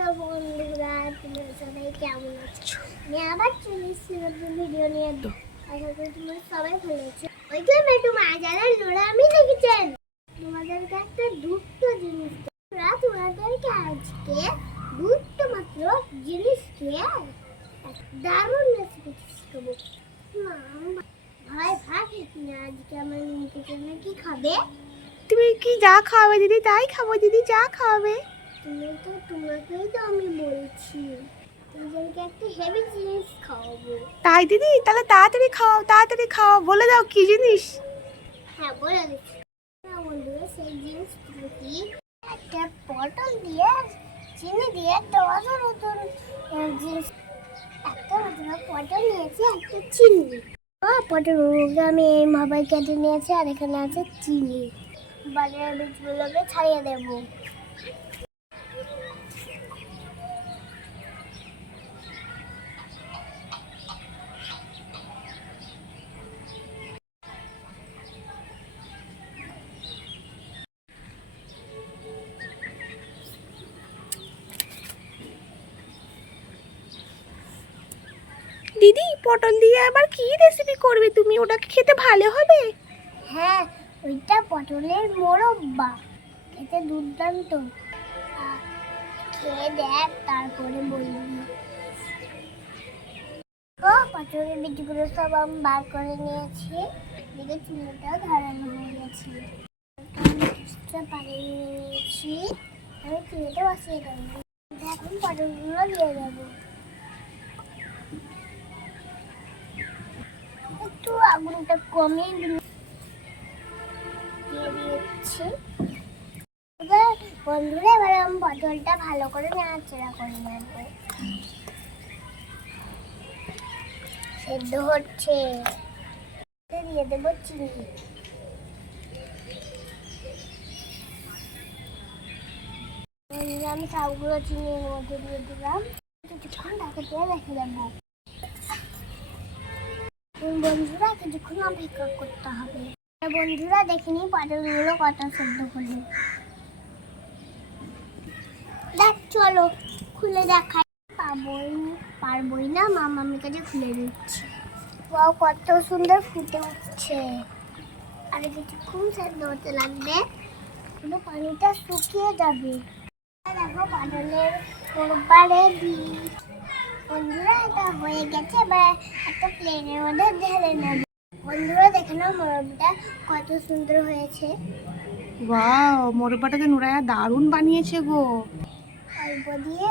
তো বন্ধুরা, তোমরা সবাই কেমন আছো? আমি আবার চলে এসেছি নতুন ভিডিও নিয়ে। আশা করি তোমরা সবাই ভালো আছো। ওইখানে একটু মাজারের লোড়া আমি দেখেছেন। তোমাদেরকে একটা দুটো জিনিস তোমাদেরকে আজকে দুটো মাত্র জিনিস দিয়ে দারুণ রেসিপি শিখাবো। ভাই আজকে আমার মেয়েকে জন্য কি খাবে? তুমি কি যা খাওয়াবে দিদি তাই খাবো দিদি, যা খাওয়াবে। তোমাকেই তো আমি বলছি, তোমাদেরকে একটা হেভি জিনিস খাওয়াবো। তাই দিদি, তাহলে তাড়াতাড়ি খাও, বলে দাও কি জিনিস। হ্যাঁ, বলে দিচ্ছি। বন্ধুরা, সেই জিনিসগুলো কি? একটা পটল দিয়ে চিনি দিয়ে একটা অসাধারণ জিনিস। একটা পটল নিয়েছি, একটা চিনি। পটলগুলোকে আমি এইভাবে কেটে নিয়েছি, আর এখানে আছে চিনি। বাজারের বীজগুলোকে ছাড়িয়ে দেবো। দিদি, পটল দিয়ে আবার কি রেসিপি করবে তুমি? ওটা খেতে ভালো হবে? হ্যাঁ, ওইটা পটলের মোরব্বা, খেতে দুর্দান্ত। খেয়ে দেখ, তারপরে বলবি। পটলের বীজগুলো সব আমি বার করে নিয়েছি। এদিকে চুলোটাও ধরানো হয়ে গেছে। পানিয়ে নিয়েছি, আমি চুলোটা বসিয়ে দেবো। এখন পটলগুলো দিয়ে দেবো। একটু আগুনটা কমিয়ে দিয়ে দিচ্ছি। বন্ধুরা, এবার আমি পটলটা ভালো করে নাড়াচাড়া করে নেব। সেদ্ধ হচ্ছে, দিয়ে দেবো চিনি। আমি সবগুলো চিনির মধ্যে দিয়ে দিলাম। কিছুক্ষণ ঢাকা দিয়ে রেখে দেবো। বন্ধুরা, কিছুক্ষণ অপেক্ষা করতে হবে। বন্ধুরা, দেখিনি পটলগুলো কত সেদ্ধ হলো। দেখ, চলো খুলে দেখাই। পারবই না, মামার কাছে খুলে দিচ্ছি। ওয়াও, কত সুন্দর ফুটে উঠছে। আর কিছুক্ষণ সেদ্ধ হতে লাগবে, পুরো পানিটা শুকিয়ে যাবে। দেখো, পটলের মোরব্বা রেডি। বন্ধুরা, এটা হয়ে গেছে। এবার একটা প্লেনের মধ্যে ঢেলে নেব। বন্ধুরা, দেখে নাও মোরব্বাটা কত সুন্দর হয়েছে। ওয়াও, মোরব্বাটাকে নুরায়া দারুণ বানিয়েছে গো। অল্প দিয়ে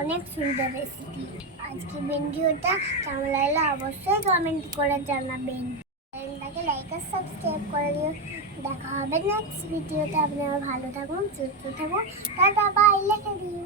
অনেক সুন্দর রেসিপি। আজকে ভিডিওটা কেমন লাগলো অবশ্যই কমেন্ট করে জানাবেন। চ্যানেলটাকে লাইক আর সাবস্ক্রাইব করে দিও। দেখা হবে নেক্সট ভিডিওতে। আপনারা ভালো থাকুন, সুস্থ থাকুন। টাটা, বাই, লিখে দিন।